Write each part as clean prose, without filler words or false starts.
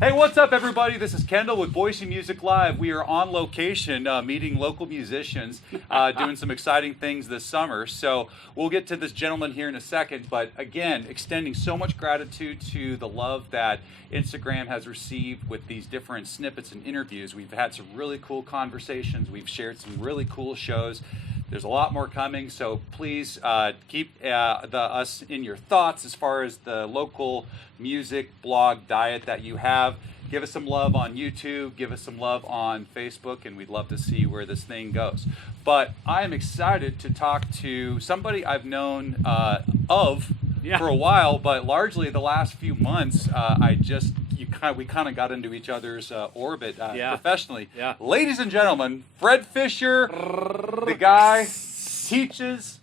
Hey, what's up, everybody? This is Kendall with Boise Music Live. We are on location meeting local musicians, doing some exciting things this summer. So we'll get to this gentleman here in a second. But again, extending so much gratitude to the love that Instagram has received with these different snippets and interviews. We've had some really cool conversations. We've shared some really cool shows. There's a lot more coming, so please keep us in your thoughts as far as the local music blog diet that you have. Give us some love on YouTube, give us some love on Facebook, and we'd love to see where this thing goes. But I am excited to talk to somebody I've known for a while, but largely the last few months, we kind of got into each other's orbit professionally. Yeah. Ladies and gentlemen, Fred Fischer, the guy teaches,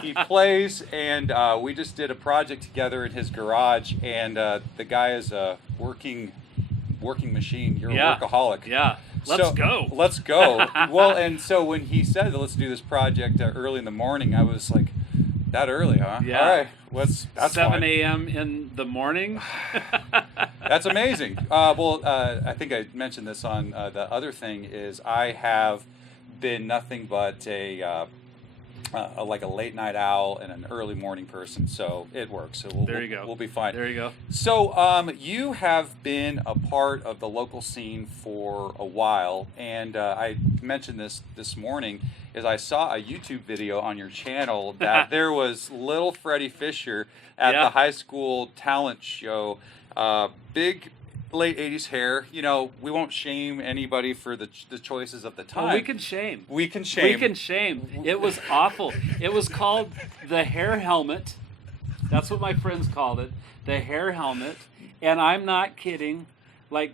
he plays, and we just did a project together in his garage, and the guy is a working machine. You're a workaholic. Yeah. Let's go. Let's go. Well, and so when he said, let's do this project early in the morning, I was like, that early, huh? Yeah. All right. That's 7 a.m. in the morning. That's amazing. I think I mentioned this on the other thing is I have been nothing but a late night owl and an early morning person, so it works. So There you go. We'll be fine. There you go. So you have been a part of the local scene for a while, and I mentioned this morning is I saw a YouTube video on your channel that there was little Freddie Fischer at the high school talent show. Big late 80s hair. You know, we won't shame anybody for the choices of the time. Well, we can shame. We can shame. It was awful. It was called the hair helmet. That's what my friends called it. The hair helmet. And I'm not kidding. Like,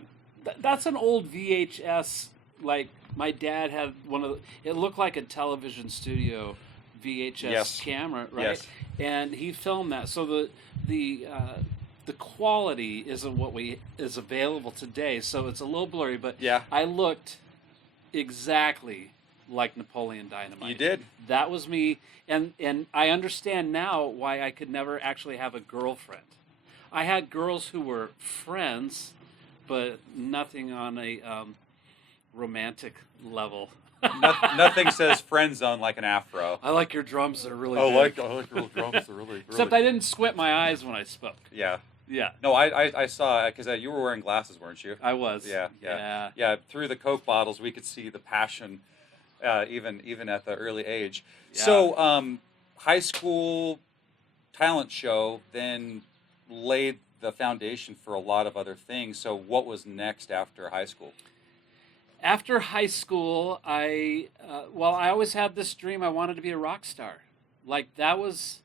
that's an old VHS. Like, my dad had one of it looked like a television studio VHS camera, right? Yes. And he filmed that. So the quality isn't what is available today, so it's a little blurry, but I looked exactly like Napoleon Dynamite. You did. That was me, and I understand now why I could never actually have a girlfriend. I had girls who were friends, but nothing on a romantic level. Nothing says friend zone like an afro. I like your drums; they're really I good. like your drums. They're really. Except I didn't squint my eyes when I spoke. Yeah. Yeah. No, I saw because you were wearing glasses, weren't you? I was. Yeah. Through the Coke bottles, we could see the passion, even at the early age. Yeah. So, high school talent show then laid the foundation for a lot of other things. So, what was next after high school? After high school, I always had this dream. I wanted to be a rock star. Like, that was,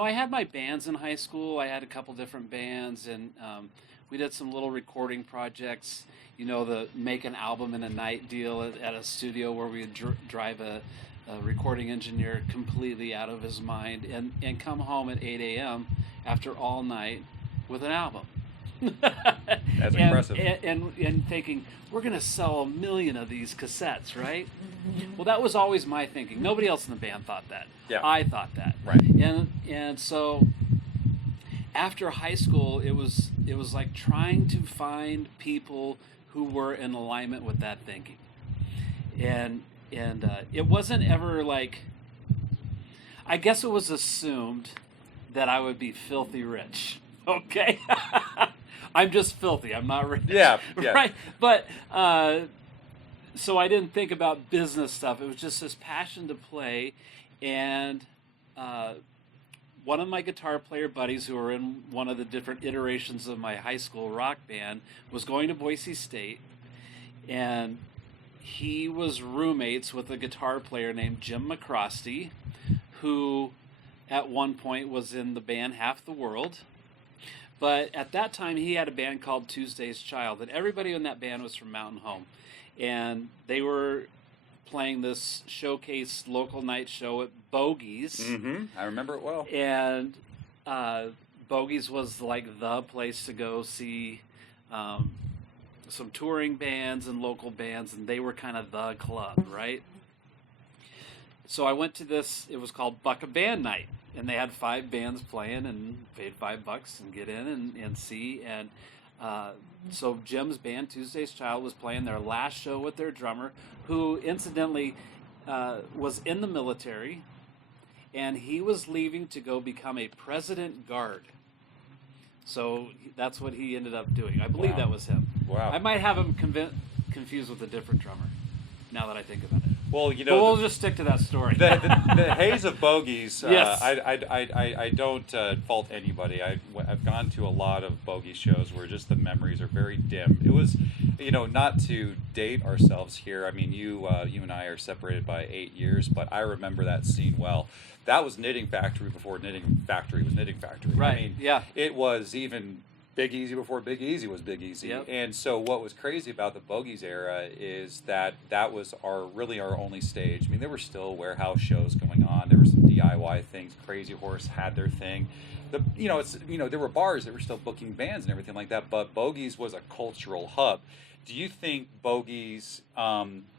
I had my bands in high school. I had a couple different bands, and we did some little recording projects. The make an album in a night deal at a studio where we would drive a recording engineer completely out of his mind and come home at 8 a.m. after all night with an album. That's impressive. And thinking, we're going to sell 1 million of these cassettes, right? Well, that was always my thinking. Nobody else in the band thought that. Yeah. I thought that. Right. And so after high school, it was like trying to find people who were in alignment with that thinking. And it wasn't ever like, I guess it was assumed that I would be filthy rich. Okay? I'm just filthy. I'm not rich. Yeah. Right? But, so I didn't think about business stuff. It was just this passion to play. And one of my guitar player buddies who were in one of the different iterations of my high school rock band was going to Boise State. And he was roommates with a guitar player named Jim McCrosty, who at one point was in the band Half the World. But at that time, he had a band called Tuesday's Child, and everybody in that band was from Mountain Home. And they were playing this showcase local night show at Bogey's. Mm-hmm. I remember it well. And Bogey's was like the place to go see some touring bands and local bands, and they were kind of the club, right? So I went to this, it was called Buck a Band Night, and they had 5 bands playing and paid $5 and get in and see. And So Jim's band, Tuesday's Child, was playing their last show with their drummer, who incidentally was in the military, and he was leaving to go become a President Guard. So that's what he ended up doing. I believe that was him. Wow. I might have him confused with a different drummer, now that I think about it. Well, you But know, we'll just stick to that story. the haze of bogeys. Yes. I don't fault anybody. I've gone to a lot of bogey shows where just the memories are very dim. It was, you know, not to date ourselves here. I mean, you and I are separated by 8 years, but I remember that scene well. That was Knitting Factory before Knitting Factory was Knitting Factory. Right. I mean, yeah. it was even Big Easy before Big Easy was Big Easy. Yep. And so what was crazy about the Bogies era is that was really our only stage. I mean, there were still warehouse shows going on. There were some DIY things. Crazy Horse had their thing. There were bars that were still booking bands and everything like that, but Bogies was a cultural hub. Do you think Bogies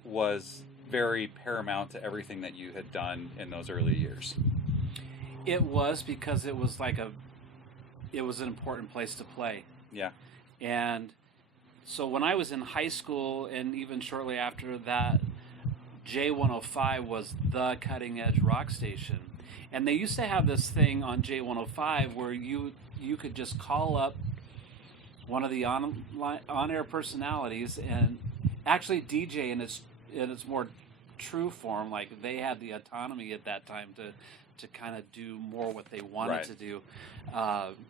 was very paramount to everything that you had done in those early years? It was, because it was it was an important place to play. Yeah. And so when I was in high school, and even shortly after that, J105 was the cutting edge rock station. And they used to have this thing on J105 where you could just call up one of the on-air personalities and actually DJ in its more true form. Like, they had the autonomy at that time to kind of do more what they wanted to do,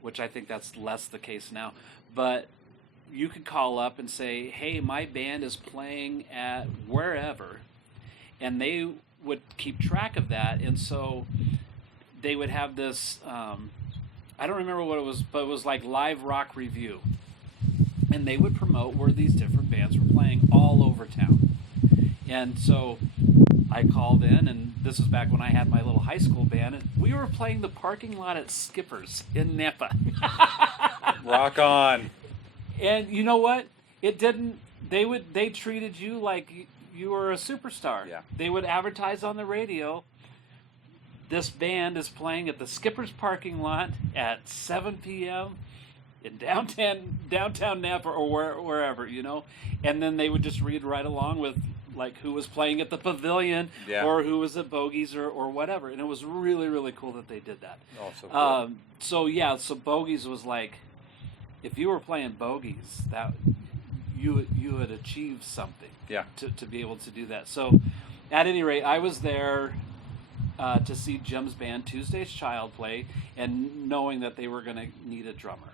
which I think that's less the case now. But you could call up and say, hey, my band is playing at wherever, and they would keep track of that. And so they would have this, I don't remember what it was, but it was like Live Rock Review. And they would promote where these different bands were playing all over town. And so I called in, and this was back when I had my little high school band, and we were playing the parking lot at Skipper's in Napa. Rock on. And you know what? It didn't. They treated you like you were a superstar. Yeah. They would advertise on the radio, this band is playing at the Skipper's parking lot at 7 p.m. in downtown Napa or wherever, you know. And then they would just read right along with, like, who was playing at the Pavilion, or who was at Bogies, or whatever. And it was really, really cool that they did that. Oh, so cool. So Bogies was like, if you were playing Bogies, that you had achieved something. Yeah. To be able to do that. So, at any rate, I was there to see Jim's band, Tuesday's Child, play, and knowing that they were going to need a drummer.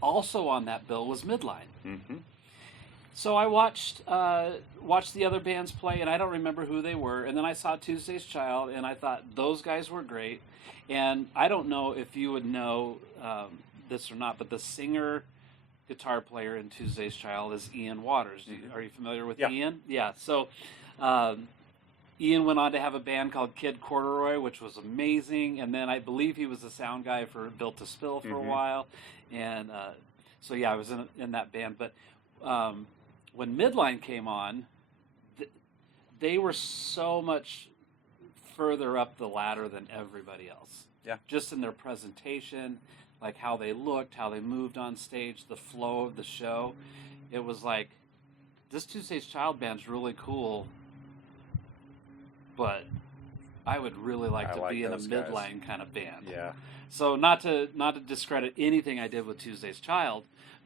Also on that bill was Midline. Mm-hmm. So I watched the other bands play, and I don't remember who they were. And then I saw Tuesday's Child, and I thought those guys were great. And I don't know if you would know this or not, but the singer, guitar player in Tuesday's Child is Ian Waters. Are you familiar with Ian? Yeah. So Ian went on to have a band called Kid Corduroy, which was amazing. And then I believe he was the sound guy for Built to Spill for a while. And so, yeah, I was in that band. But when Midline came on, they were so much further up the ladder than everybody else. Yeah. Just in their presentation, like how they looked, how they moved on stage, the flow of the show. It was like, this Tuesday's Child band's really cool, but I would really like to be in a Midline kind of band. Yeah. So not to discredit anything I did with Tuesday's Child,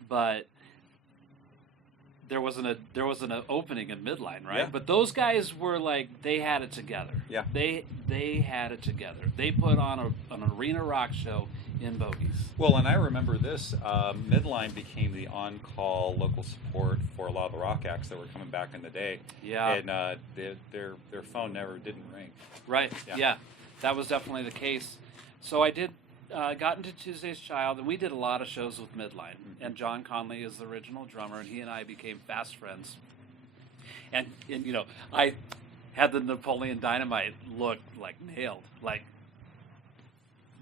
but there wasn't an opening in Midline, right? Yeah. But those guys were like, they had it together. Yeah. They had it together. They put on an arena rock show in Bogies. Well, and I remember this. Midline became the on-call local support for a lot of the rock acts that were coming back in the day. Yeah. And their phone never didn't ring. Right. Yeah. That was definitely the case. So I got into Tuesday's Child, and we did a lot of shows with Midline. And John Conley is the original drummer, and he and I became fast friends. And you know, I had the Napoleon Dynamite look like nailed. Like,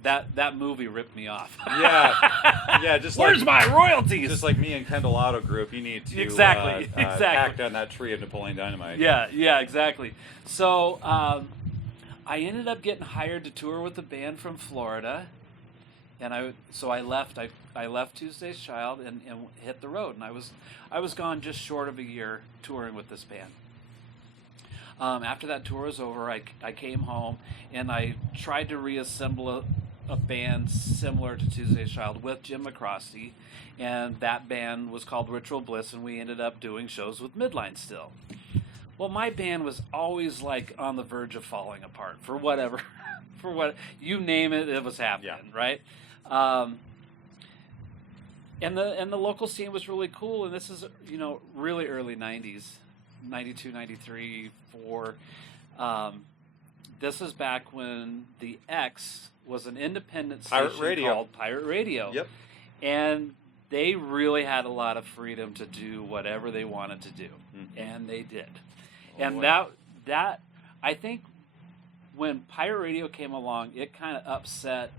that movie ripped me off. Yeah, just where's my royalties? Just like me and Kendall Auto Group, you need to exactly pack down that tree of Napoleon Dynamite. Yeah, exactly. So I ended up getting hired to tour with a band from Florida, and I left. I I left Tuesday's Child and hit the road, and I was gone just short of a year touring with this band. After that tour was over, I came home and I tried to reassemble a band similar to Tuesday's Child with Jim McCrosty, and that band was called Ritual Bliss, and we ended up doing shows with Midline still. Well, my band was always like on the verge of falling apart for whatever, for what you name it, it was happening, right? And the local scene was really cool, and this is, you know, really early 90s, 92, 93, 4. This is back when the X was an independent station called Pirate Radio. Yep. And they really had a lot of freedom to do whatever they wanted to do, and they did. And that I think when Pirate Radio came along, it kind of upset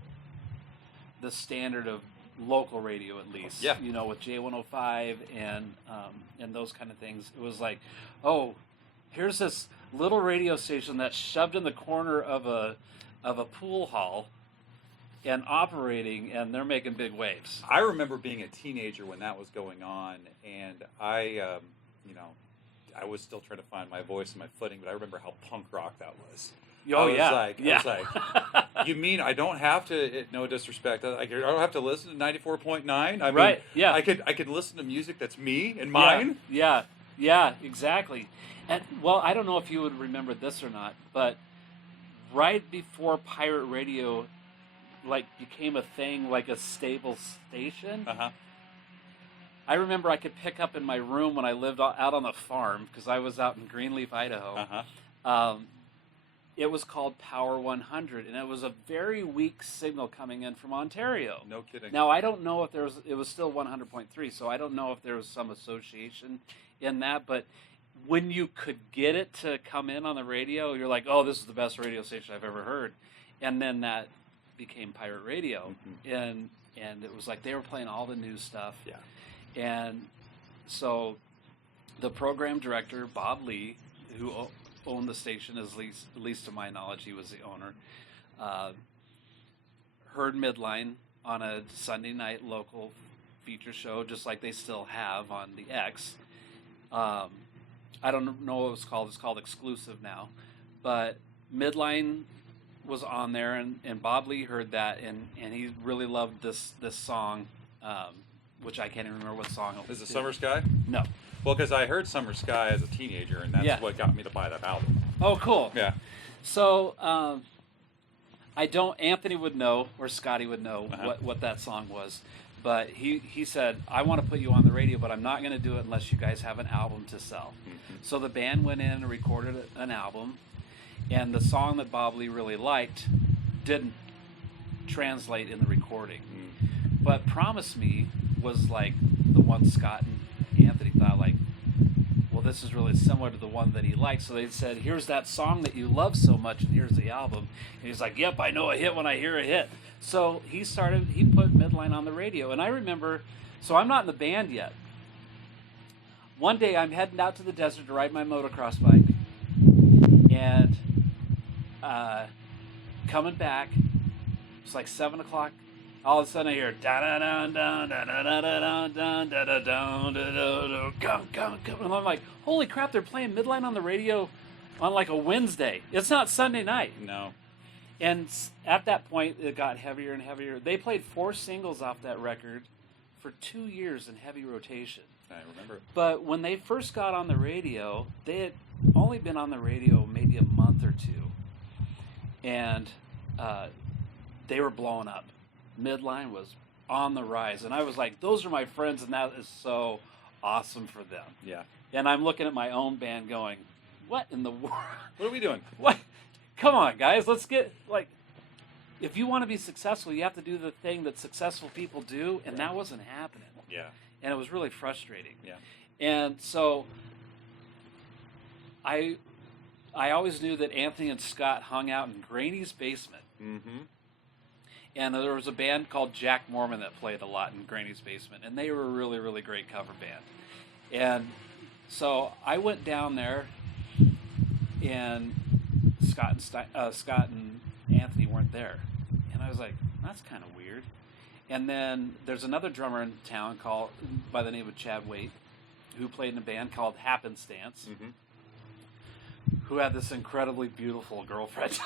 the standard of local radio, at least. Yeah. You know, with J105 and those kind of things. It was like, oh, here's this little radio station that's shoved in the corner of a pool hall and operating, and they're making big waves. I remember being a teenager when that was going on, and I was still trying to find my voice and my footing, but I remember how punk rock that was. Oh, I was like, you mean I don't have to, no disrespect, I don't have to listen to 94.9? I mean, right, yeah. I could listen to music that's me and mine. Yeah, exactly. And, well, I don't know if you would remember this or not, but right before Pirate Radio became a thing, like a stable station, I remember I could pick up in my room when I lived out on the farm, because I was out in Greenleaf, Idaho. It was called Power 100, and it was a very weak signal coming in from Ontario. No kidding. Now, I don't know if it was still 100.3, so I don't know if there was some association in that, but when you could get it to come in on the radio, you're like, oh, this is the best radio station I've ever heard. And then that became Pirate Radio, and it was like they were playing all the new stuff. Yeah. And so the program director, Bob Lee, who owned the station, at least to my knowledge, he was the owner, heard Midline on a Sunday night local feature show, just like they still have on the X. I don't know what it was called. It's called Exclusive now. But Midline was on there, and Bob Lee heard that, and he really loved this song, which I can't even remember what song it was. Is it Summer Sky? No. Well, because I heard Summer Sky as a teenager, and that's what got me to buy that album. Oh, cool. Yeah. So, Anthony would know, or Scotty would know what that song was. But he said, I want to put you on the radio, but I'm not going to do it unless you guys have an album to sell. So the band went in and recorded an album, and the song that Bob Lee really liked didn't translate in the recording. But Promise Me was like the one Scott and Anthony thought, like, well, this is really similar to the one that he liked. So they said, here's that song that you love so much, and here's the album. And he's like, yep, I know a hit when I hear a hit. So he put Midline on the radio. And I remember, so I'm not in the band yet. One day I'm heading out to the desert to ride my motocross bike. And coming back, it's like 7 o'clock. All of a sudden I hear and I'm like, holy crap, they're playing Midline on the radio on like a Wednesday. It's not Sunday night. No. And at that point, it got heavier and heavier. They played 4 singles off that record for 2 years in heavy rotation. I remember. But when they first got on the radio, they had only been on the radio maybe a month or two. And they were blowing up. Midline was on the rise. And I was like, those are my friends, and that is so awesome for them. Yeah. And I'm looking at my own band going, what in the world? What are we doing? What? Come on, guys, let's get, like, if you want to be successful, you have to do the thing that successful people do, and that wasn't happening. Yeah. And it was really frustrating. Yeah. And so I always knew that Anthony and Scott hung out in Graney's basement. And there was a band called Jack Mormon that played a lot in Graney's basement, and they were a really, really great cover band. And so I went down there, and Scott and Anthony weren't there. And I was like, that's kind of weird. And then there's another drummer in town by the name of Chad Waite, who played in a band called Happenstance, who had this incredibly beautiful girlfriend.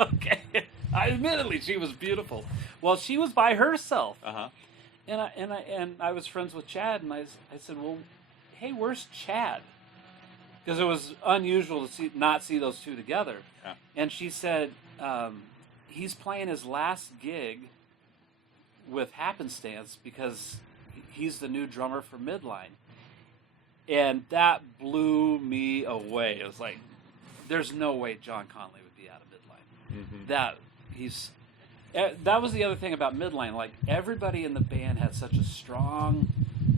Okay, admittedly, she was beautiful. Well, she was by herself. And I was friends with Chad, and I said, well, hey, where's Chad? Because it was unusual to not see those two together. Yeah. And she said, he's playing his last gig with Happenstance because he's the new drummer for Midline. And that blew me away. It was like, there's no way John Conley would be out of Midline. That was the other thing about Midline. Like, everybody in the band had such a strong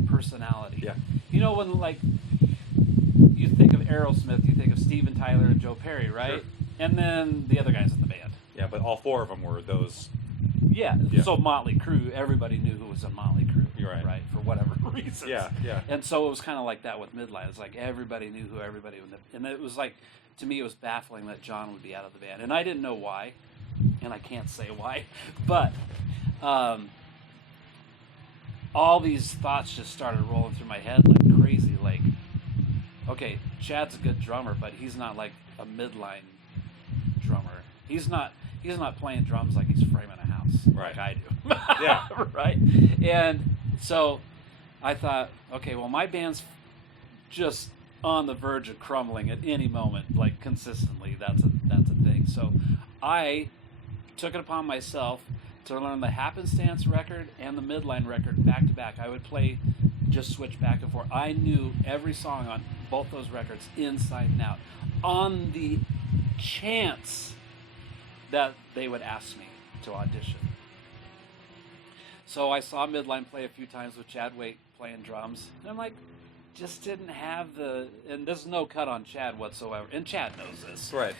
personality. Yeah. You know, when, like, you think of Aerosmith, you think of Steven Tyler and Joe Perry, right? Sure. And then the other guys in the band. Yeah, but all four of them were those. Yeah. So Motley Crue, everybody knew who was in Motley Crue. You're right. Right, for whatever reasons. Yeah. And so it was kind of like that with Midline. It's like everybody knew who everybody was. And it was like, to me, it was baffling that John would be out of the band. And I didn't know why. And I can't say why. But all these thoughts just started rolling through my head like crazy. Like, okay, Chad's a good drummer, but he's not like a Midline drummer. He's not playing drums like he's framing a house, right, like I do. Yeah. Right? And so I thought, okay, well, my band's just on the verge of crumbling at any moment, like consistently. That's a thing. So I took it upon myself to learn the Happenstance record and the Midline record back to back. I would just switch back and forth. I knew every song on both those records inside and out, on the chance that they would ask me to audition. So I saw Midline play a few times with Chad Waite playing drums, and I'm like, just didn't have and there's no cut on Chad whatsoever, and Chad knows this. Right.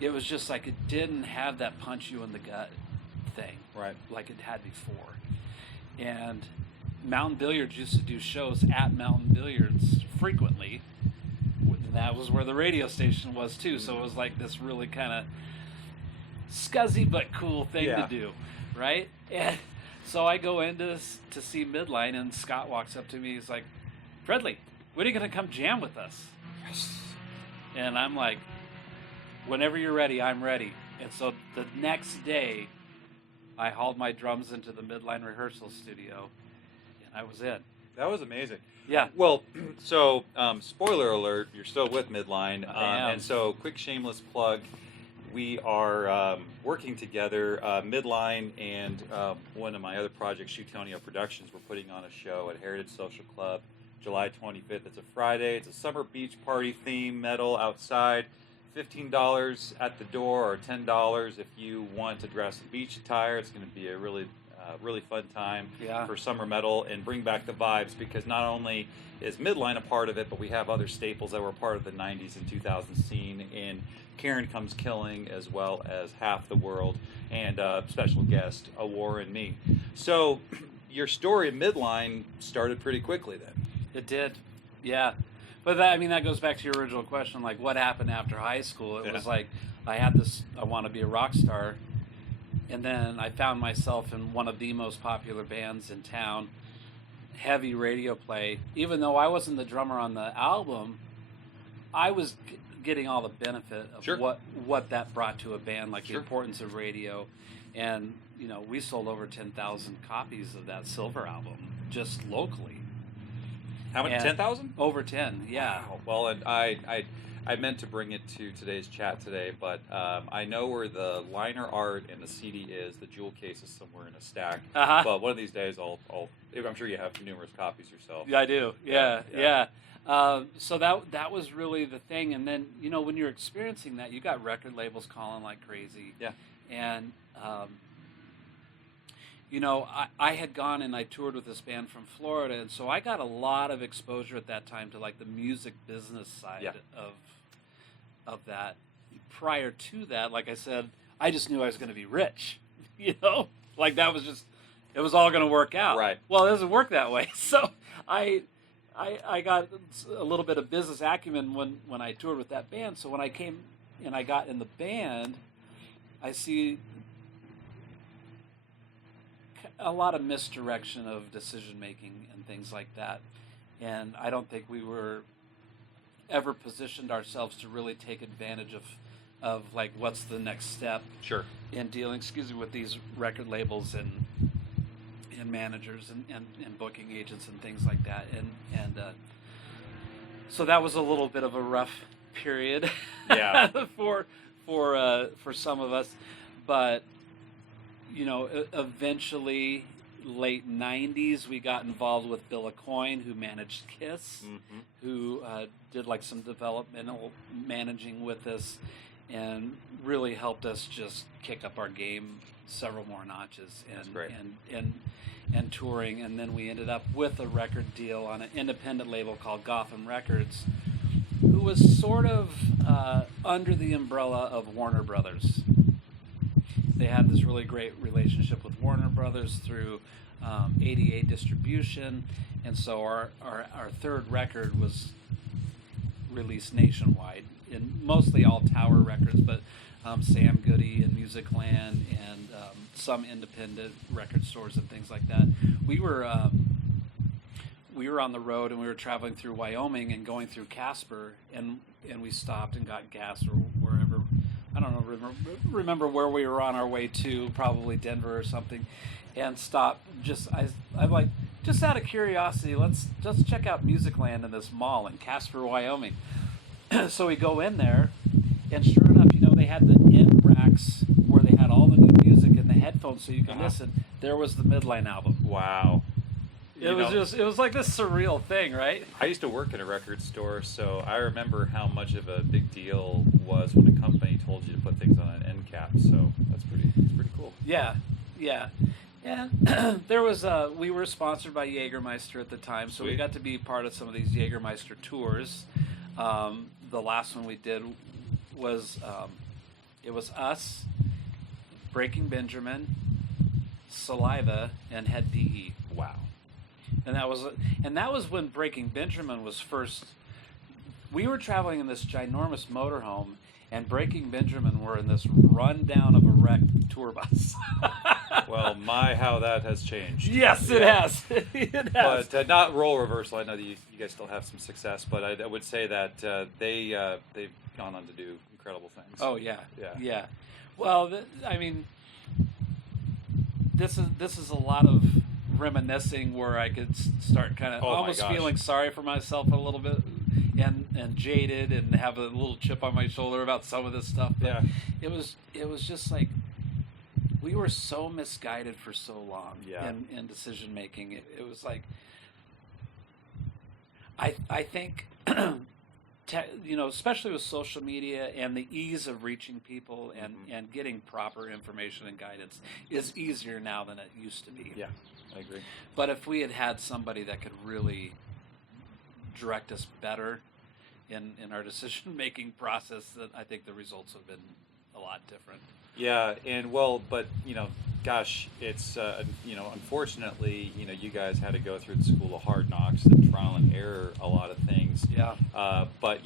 It was just like it didn't have that punch you in the gut thing, right, like it had before. And Mountain Billiards used to do shows at Mountain Billiards frequently, and that was where the radio station was too, so it was like this really kind of scuzzy but cool thing to do, right? And so I go in to see Midline, and Scott walks up to me. He's like, Fredley, when are you going to come jam with us? Yes. And I'm like, whenever you're ready, I'm ready. And so the next day, I hauled my drums into the Midline rehearsal studio, and I was in. That was amazing. Yeah. Well, so spoiler alert, you're still with Midline. I am. And so quick shameless plug. We are working together, Midline and one of my other projects, Shootonio Productions. We're putting on a show at Heritage Social Club, July 25th. It's a Friday. It's a summer beach party theme, metal outside. $15 at the door, or $10 if you want to dress in beach attire. It's going to be a really fun time for summer metal, and bring back the vibes, because not only is Midline a part of it, but we have other staples that were part of the 90s and 2000s scene, and Karen Comes Killing, as well as Half the World, and special guest, A War in Me. So your story of Midline started pretty quickly then. It did, yeah. But that goes back to your original question, like what happened after high school. It was like I had this, I want to be a rock star, and then I found myself in one of the most popular bands in town, heavy radio play. Even though I wasn't the drummer on the album, I was getting all the benefit of what that brought to a band, like the importance of radio. And, we sold over 10,000 copies of that Silver album just locally. How many? 10,000? Over 10, yeah. Wow. Well, and I meant to bring it to today's chat today, but I know where the liner art and the CD is. The jewel case is somewhere in a stack. But one of these days, I'm sure you have numerous copies yourself. Yeah, I do. Yeah. So that was really the thing. And then, when you're experiencing that, you got record labels calling like crazy. Yeah. And, I had gone and I toured with this band from Florida, and so I got a lot of exposure at that time to like the music business side of that. Prior to that, like I said, I just knew I was going to be rich, like that was just, it was all going to work out. Right. Well, it doesn't work that way. So I got a little bit of business acumen when I toured with that band. So when I came and I got in the band, I see a lot of misdirection of decision making and things like that. And I don't think we were ever positioned ourselves to really take advantage of like what's the next step Sure. in dealing, with these record labels and managers and booking agents and things like that. And so that was a little bit of a rough period Yeah. for some of us. But, eventually, late 90s, we got involved with Bill Aucoin, who managed Kiss, who did like some developmental managing with us and really helped us just kick up our game several more notches and touring. And then we ended up with a record deal on an independent label called Gotham Records, who was sort of under the umbrella of Warner Brothers. They had this really great relationship with Warner Brothers through 88 distribution, and so our third record was released nationwide, in mostly all Tower Records, but Sam Goody and Musicland and some independent record stores and things like that. We were on the road, and we were traveling through Wyoming and going through Casper, and we stopped and got gas or wherever. I don't know, remember where we were on our way to, probably Denver or something, and stopped. I'm like, just out of curiosity, let's check out Musicland in this mall in Casper, Wyoming. So we go in there, and sure enough, they had the end racks where they had all the new music and the headphones so you could listen. There was the Midline album. Wow. It was like this surreal thing, right? I used to work in a record store, so I remember how much of a big deal was when a company told you to put things on an end cap. So that's pretty cool. Yeah. And there was we were sponsored by Jägermeister at the time, so we got to be part of some of these Jägermeister tours. The last one we did was it was us, Breaking Benjamin, Saliva, and Head PE. Wow. And that was when Breaking Benjamin was first. We were traveling in this ginormous motorhome, and Breaking Benjamin were in this rundown of a wrecked tour bus. Well, how that has changed. Yes, it has. It has. But not role reversal. I know that you guys still have some success, but I would say that they've gone on to do incredible things. Oh yeah. Well, this is a lot of reminiscing where I could start kind of almost feeling sorry for myself a little bit and jaded and have a little chip on my shoulder about some of this stuff. But it was just like we were so misguided for so long in decision making. It was like I think especially with social media and the ease of reaching people and getting proper information and guidance is easier now than it used to be. Yeah. I agree. But if we had somebody that could really direct us better in our decision-making process, then I think the results have been a lot different. Yeah, and gosh, it's unfortunately, you guys had to go through the school of hard knocks and trial and error a lot of things. Yeah. But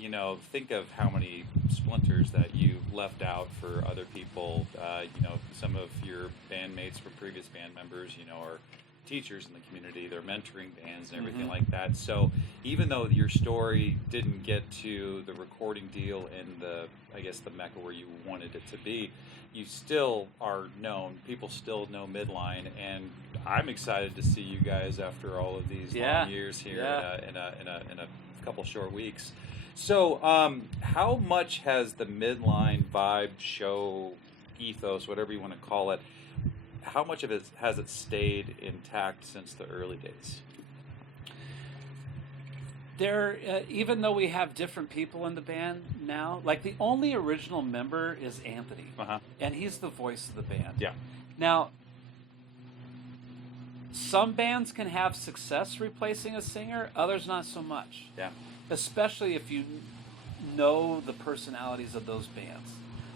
think of how many splinters that you left out for other people. Some of your bandmates from previous band members, are teachers in the community. They're mentoring bands and everything like that. So even though your story didn't get to the recording deal in the Mecca where you wanted it to be, you still are known. People still know Midline, and I'm excited to see you guys after all of these long years here in a couple short weeks. So how much has the Midline vibe, show, ethos, whatever you want to call it, how much of it has it stayed intact since the early days? There, even though we have different people in the band now, like the only original member is Anthony, and he's the voice of the band. Yeah. Now, some bands can have success replacing a singer, others not so much. Yeah. Especially if you know the personalities of those bands.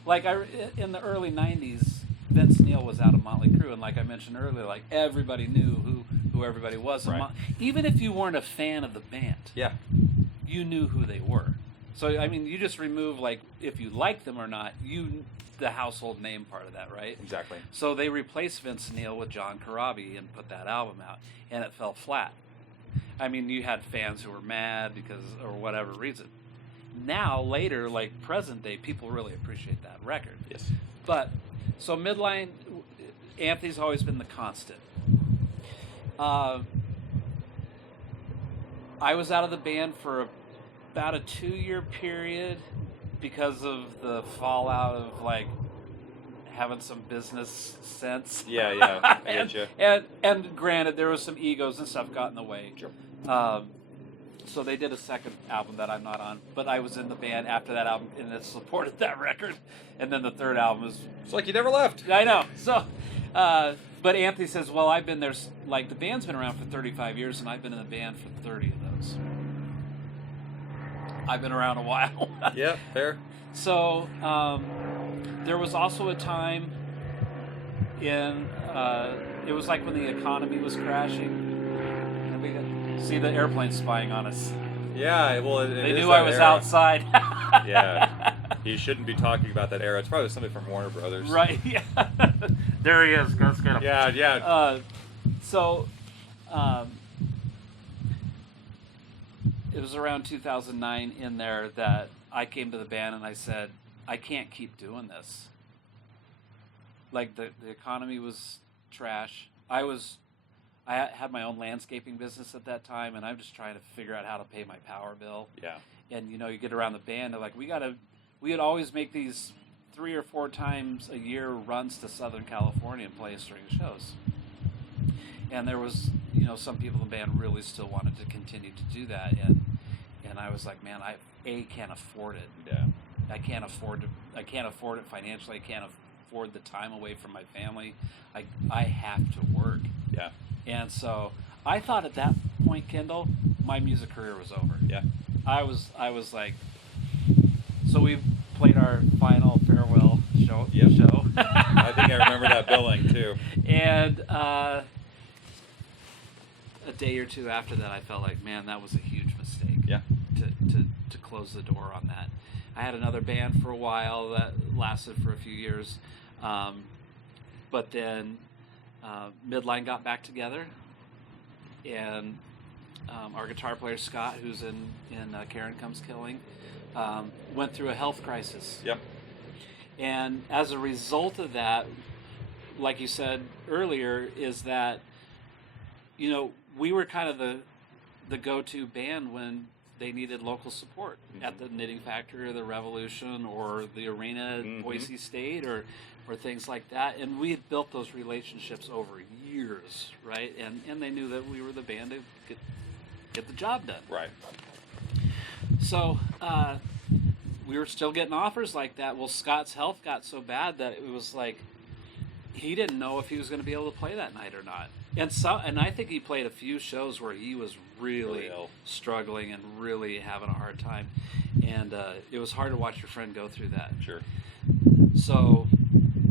Like in the early '90s, Vince Neil was out of Motley Crue, and like I mentioned earlier, like everybody knew who everybody was. Right. Even if you weren't a fan of the band, yeah, you knew who they were. So I mean, you just remove like if you like them or not, the household name part of that, right? Exactly. So they replaced Vince Neil with John Corabi and put that album out, and it fell flat. I mean, you had fans who were mad because, or whatever reason. Now, later, like present day, people really appreciate that record. Yes. But, so Midline, Anthony's always been the constant. I was out of the band for about a 2-year period because of the fallout of like having some business sense. Yeah, I get you. And granted, there was some egos and stuff got in the way. Sure. So they did a second album that I'm not on, but I was in the band after that album and it supported that record. And then the third album is... It's like you never left. I know. So, but Anthony says, well, I've been there, like the band's been around for 35 years and I've been in the band for 30 of those. I've been around a while. Yeah, fair. So there was also a time in, it was like when the economy was crashing. And we see the airplane spying on us. Yeah, well, they knew I was outside. Yeah, he shouldn't be talking about that era. It's probably somebody from Warner Brothers. Right, yeah. There he is. Let's get him. Yeah. So it was around 2009 in there that I came to the band and I said, I can't keep doing this. Like the economy was trash. I had my own landscaping business at that time, and I'm just trying to figure out how to pay my power bill. Yeah. And you get around the band, they're like, we'd always make these 3 or 4 times a year runs to Southern California and play string shows. And there was, some people in the band really still wanted to continue to do that, and I was like, man, I can't afford it. Yeah. I can't afford it financially. I can't afford the time away from my family. I have to work. Yeah. And so I thought at that point, Kendall, my music career was over. Yeah. I was like, so we played our final farewell show. Yep. Show. I think I remember that billing too. And a day or two after that, I felt like, man, that was a huge mistake. Yeah. To close the door on that. I had another band for a while that lasted for a few years, but then Midline got back together, and our guitar player Scott, who's in Karen Comes Killing, went through a health crisis. Yep. And as a result of that, like you said earlier, is that we were kind of the go-to band when they needed local support at the Knitting Factory or the Revolution or the Arena at Boise State or things like that. And we had built those relationships over years, right? And they knew that we were the band to get the job done. Right. So we were still getting offers like that. Well, Scott's health got so bad that it was like he didn't know if he was going to be able to play that night or not. And I think he played a few shows where he was really struggling and really having a hard time. And it was hard to watch your friend go through that. Sure. So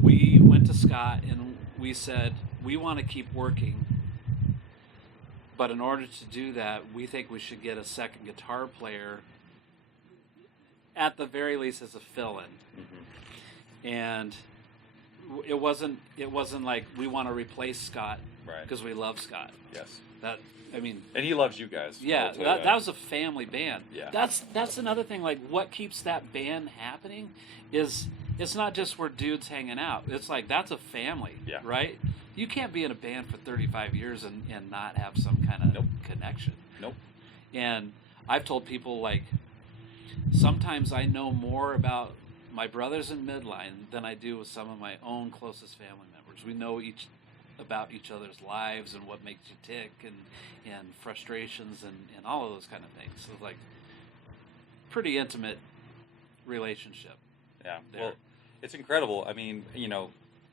we went to Scott and we said, we want to keep working. But in order to do that, we think we should get a second guitar player, at the very least as a fill-in. Mm-hmm. And it wasn't like we want to replace Scott. Right. Because we love Scott. Yes. And he loves you guys. Yeah, that was a family band. Yeah. That's another thing. Like, what keeps that band happening is it's not just we're dudes hanging out. It's like that's a family. Yeah. Right. You can't be in a band for 35 years and not have some kind of connection. Nope. And I've told people, like, sometimes I know more about my brothers in Midline than I do with some of my own closest family members. We know about each other's lives and what makes you tick and frustrations and all of those kind of things. So, like, pretty intimate relationship. Yeah. There. Well, it's incredible. I mean,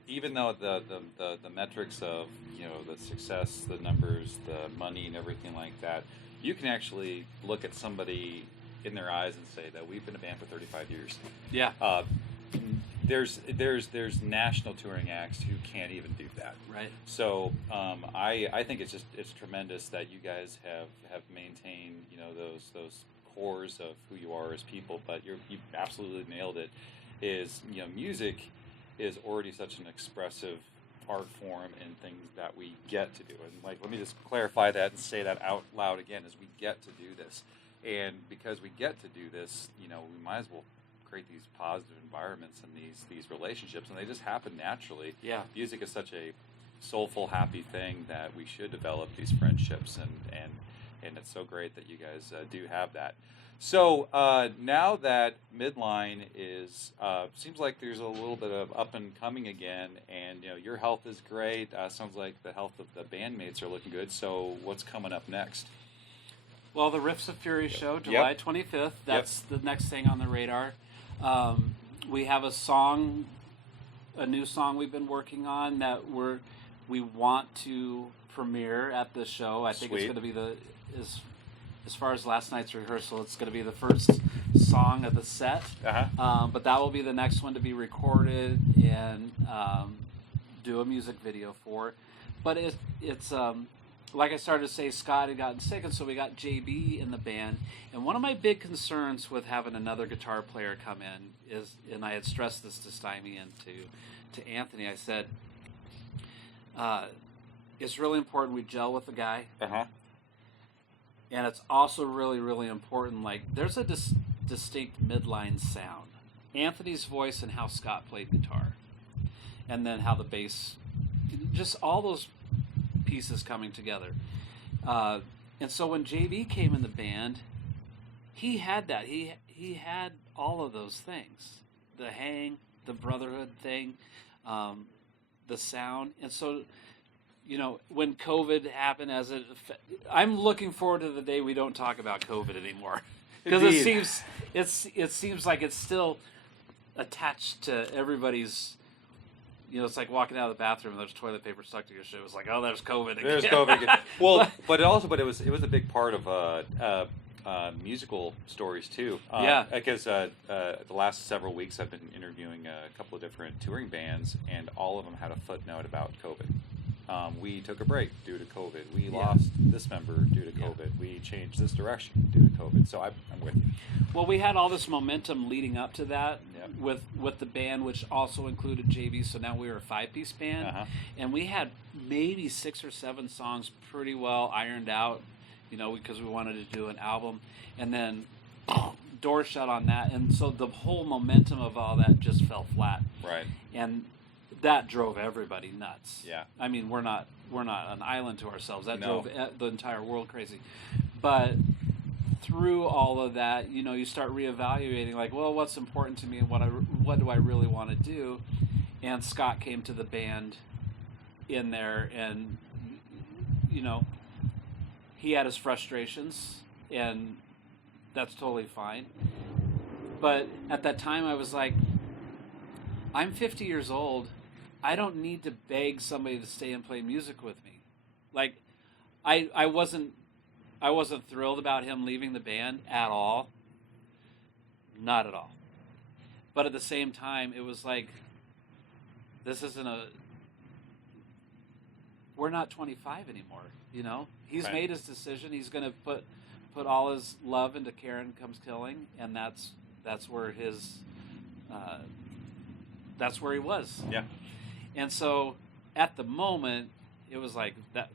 even though the metrics of, the success, the numbers, the money and everything like that, you can actually look at somebody in their eyes and say that we've been a band for 35 years. Yeah. There's national touring acts who can't even do that. Right. So I think it's tremendous that you guys have maintained those cores of who you are as people, but you absolutely nailed it. Is music is already such an expressive art form and things that we get to do. And like, let me just clarify that and say that out loud again: is we get to do this, and because we get to do this, we might as well create these positive environments and these relationships, and they just happen naturally. Yeah, music is such a soulful, happy thing that we should develop these friendships, and it's so great that you guys do have that. So now that Midline is seems like there's a little bit of up and coming again, and your health is great. Sounds like the health of the bandmates are looking good. So what's coming up next? Well, the Riffs of Fury show, July 25th. That's the next thing on the radar. We have a new song we've been working on that we want to premiere at the show. I think it's going to be as far as last night's rehearsal, it's going to be the first song of the set. But that will be the next one to be recorded and do a music video for. But it's like I started to say, Scott had gotten sick, and so we got JB in the band. And one of my big concerns with having another guitar player come in is, and I had stressed this to Stymie and to Anthony, I said, it's really important we gel with the guy. And it's also really, really important, like, there's a distinct midline sound. Anthony's voice and how Scott played guitar. And then how the bass, just all those pieces coming together. And so when JB came in the band, he had that. He had all of those things. The hang, the brotherhood thing, the sound. And so, when COVID happened, I'm looking forward to the day we don't talk about COVID anymore, because it seems like it's still attached to everybody's. It's like walking out of the bathroom and there's toilet paper stuck to your shoe. It's like, oh, there's COVID again. There's COVID again. Well, but it was a big part of musical stories too. Because the last several weeks I've been interviewing a couple of different touring bands, and all of them had a footnote about COVID. We took a break due to COVID. We lost this member due to COVID. We changed this direction due to COVID. So I'm with you. Well, we had all this momentum leading up to that with the band, which also included JB. So now we were a 5-piece band, and we had maybe 6 or 7 songs pretty well ironed out, because we wanted to do an album, and then door shut on that, and so the whole momentum of all that just fell flat. Right. And that drove everybody nuts. Yeah. I mean, we're not an island to ourselves. That drove the entire world crazy. But through all of that, you start reevaluating, like, well, what's important to me, and what do I really want to do? And Scott came to the band in there, and he had his frustrations, and that's totally fine. But at that time, I was like, I'm 50 years old. I don't need to beg somebody to stay and play music with me. Like, I wasn't thrilled about him leaving the band at all. Not at all. But at the same time, it was like, this isn't we're not 25 anymore, He's made his decision. He's going to put all his love into Karen Comes Killing, and that's where that's where he was. Yeah. And so at the moment, it was like that,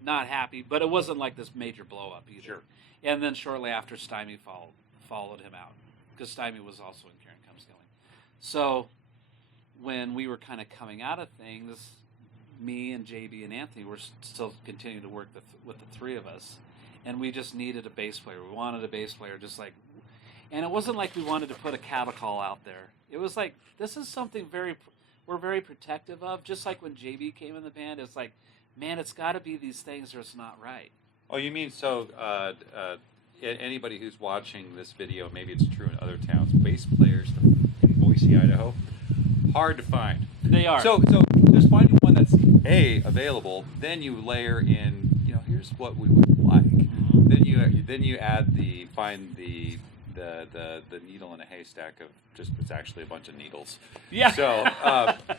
not happy, but it wasn't like this major blow up either. Sure. And then shortly after, Stymie followed him out, because Stymie was also in Karen Comes Killing. So when we were kind of coming out of things, me and JB and Anthony were still continuing to work with the three of us, and we just needed a bass player. We wanted a bass player, and it wasn't like we wanted to put a cattle call out there. It was like, this is something we're very protective of. Just like when JB came in the band, it's like, man, it's got to be these things or it's not right. Oh, you mean so? Anybody who's watching this video, maybe it's true in other towns. Bass players in Boise, Idaho, hard to find. They are. So just finding one that's available. Then you layer in, here's what we would like. Mm-hmm. Then you add find the needle in a haystack of just, it's actually a bunch of needles. Yeah.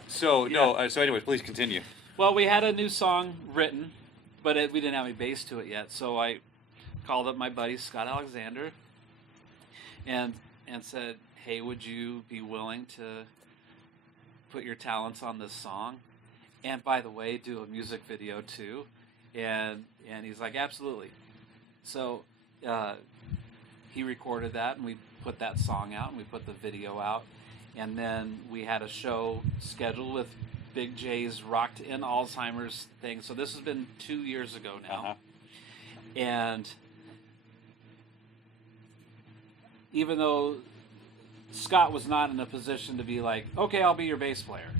So anyways, please continue. Well, we had a new song written, but we didn't have any bass to it yet. So I called up my buddy Scott Alexander, and said, "Hey, would you be willing to put your talents on this song? And by the way, do a music video too." And he's like, "Absolutely." So he recorded that, and we put that song out, and we put the video out, and then we had a show scheduled with Big J's Rock to End Alzheimer's thing. So this has been 2 years ago now. Uh-huh. And even though Scott was not in a position to be like, "Okay, I'll be your bass player,"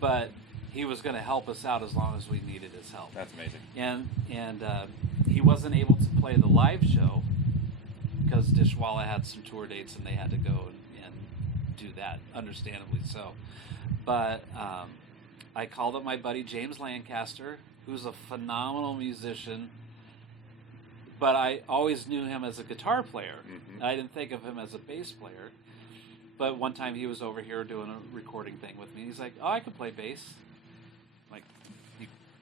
but he was going to help us out as long as we needed his help. That's amazing. And he wasn't able to play the live show because Dishwalla had some tour dates and they had to go and do that, understandably so. But I called up my buddy James Lancaster, who's a phenomenal musician, but I always knew him as a guitar player. Mm-hmm. I didn't think of him as a bass player. But one time he was over here doing a recording thing with me. He's like, "Oh, I can play bass." I'm like,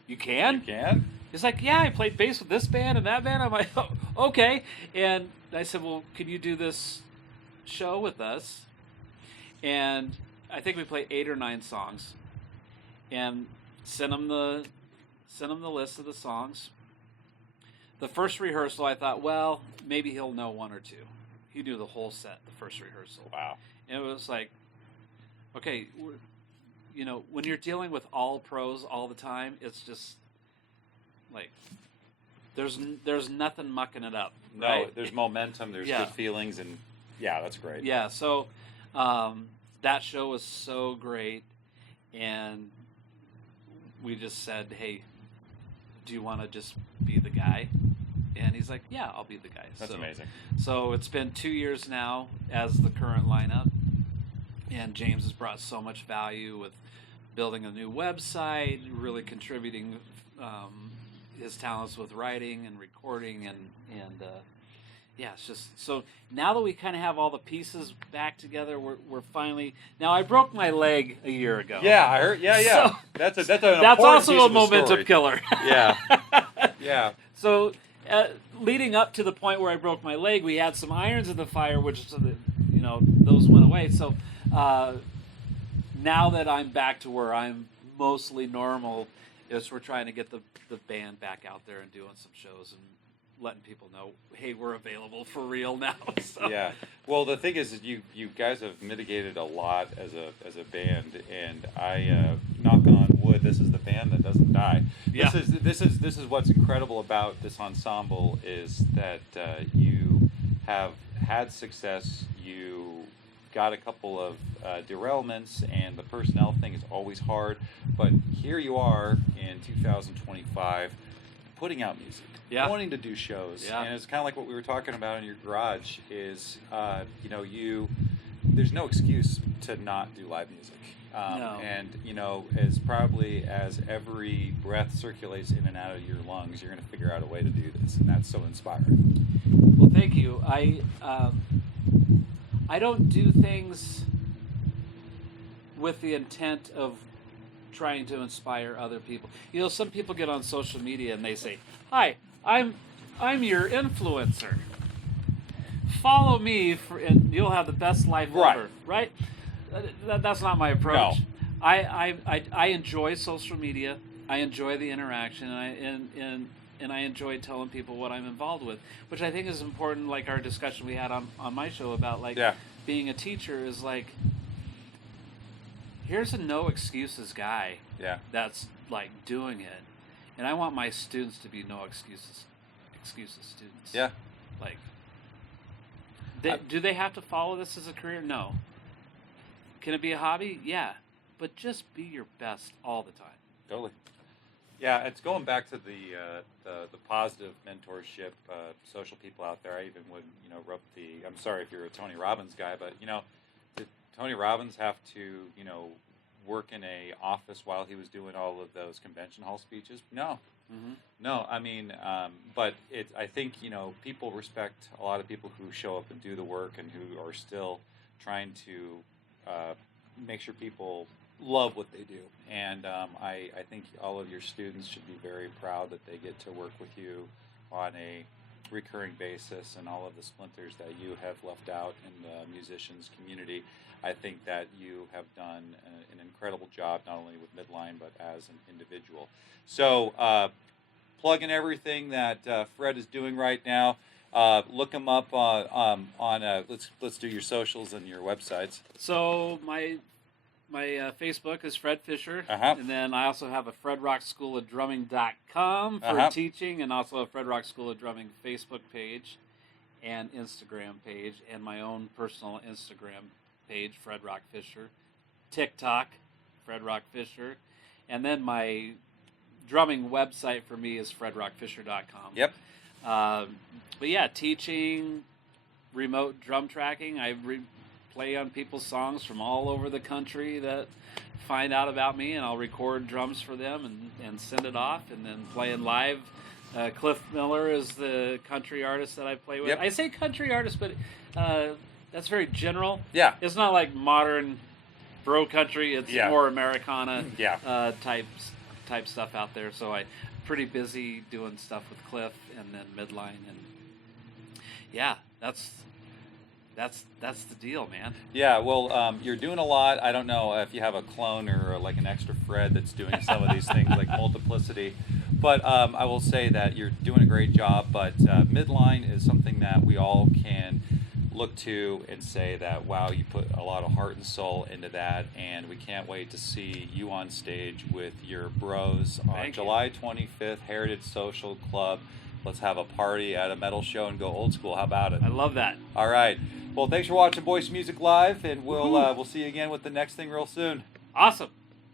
you can? You can? He's like, "Yeah, I played bass with this band and that band." I'm like, "Oh, okay." And I said, "Well, can you do this show with us?" And I think we played 8 or 9 songs, and sent him the list of the songs. The first rehearsal, I thought, well, maybe he'll know 1 or 2. He knew the whole set the first rehearsal. Wow. And it was like, okay, when you're dealing with all pros all the time, it's just like there's nothing mucking it up. No, right? there's momentum, there's Yeah. good feelings, and yeah, that's great. Yeah, so that show was so great, and we just said, "Hey, do you want to just be the guy?" And he's like, "Yeah, I'll be the guy." That's amazing. So it's been 2 years now as the current lineup, and James has brought so much value with building a new website, really contributing his talents with writing and recording, and yeah, it's just so now that we kind of have all the pieces back together, we're finally. Now I broke my leg a year ago. Yeah, I heard. Yeah. So, that's that's important also piece a of the momentum story. killer. Yeah. Yeah. So, leading up to the point where I broke my leg, we had some irons in the fire, which those went away. So now that I'm back to where I'm mostly normal, we're trying to get the band back out there and doing some shows and letting people know, hey, we're available for real now. So. Yeah. Well, the thing is, you guys have mitigated a lot as a band, and I knock on wood, this is the band that doesn't die. Yeah. This is what's incredible about this ensemble is that you have had success. You got a couple of derailments, and the personnel thing is always hard. But here you are in 2025, putting out music. Yeah. Wanting to do shows, Yeah. and it's kind of like what we were talking about in your garage. Is there's no excuse to not do live music, No. and as probably as every breath circulates in and out of your lungs, you're going to figure out a way to do this, and that's so inspiring. Well, thank you. I don't do things with the intent of trying to inspire other people. Some people get on social media and they say, "Hi, I'm your influencer. Follow me, and you'll have the best life ever." Right? That's not my approach. No. I enjoy social media. I enjoy the interaction, and I enjoy telling people what I'm involved with, which I think is important. Like our discussion we had on my show about being a teacher is like, here's a no excuses guy. Yeah. That's like doing it. And I want my students to be no excuses students. Yeah. Like, do they have to follow this as a career? No. Can it be a hobby? Yeah. But just be your best all the time. Totally. Yeah, it's going back to the positive mentorship, social people out there. I even would wrote I'm sorry if you're a Tony Robbins guy, but did Tony Robbins have to work in a office while he was doing all of those convention hall speeches? No. Mm-hmm. No, I mean, but I think people respect a lot of people who show up and do the work and who are still trying to make sure people love what they do. And I think all of your students should be very proud that they get to work with you on a recurring basis and all of the splinters that you have left out in the musicians community. I think that you have done an incredible job, not only with Midline, but as an individual. So plug in everything that Fred is doing right now. Look him up on let's do your socials and your websites. So my Facebook is Fred Fischer, Uh-huh. and then I also have a Fredrock School of Drumming.com for Uh-huh. teaching, and also a Fredrock School of Drumming Facebook page and Instagram page, and my own personal Instagram page, Fredrock Fischer, TikTok, Fredrock Fischer, and then my drumming website for me is fredrockfischer.com. Yep. But yeah, teaching, remote drum tracking. I play on people's songs from all over the country that find out about me, and I'll record drums for them and send it off, and then playing live. Cliff Miller is the country artist that I play with. Yep. I say country artist, but that's very general. Yeah. It's not like modern bro country. It's Yeah. more Americana Yeah. type stuff out there. So I'm pretty busy doing stuff with Cliff and then Midline, and yeah, that's the deal, man. Yeah, well, you're doing a lot. I don't know if you have a clone or like an extra Fred that's doing some of these things like multiplicity, but I will say that you're doing a great job. But Midline is something that we all can look to and say that, wow, you put a lot of heart and soul into that, and we can't wait to see you on stage with your bros on July 25th, Heritage Social Club. Let's have a party at a metal show and go old school. How about it? I love that. All right. Well, thanks for watching Boise Music Live, and we'll see you again with the next thing real soon. Awesome.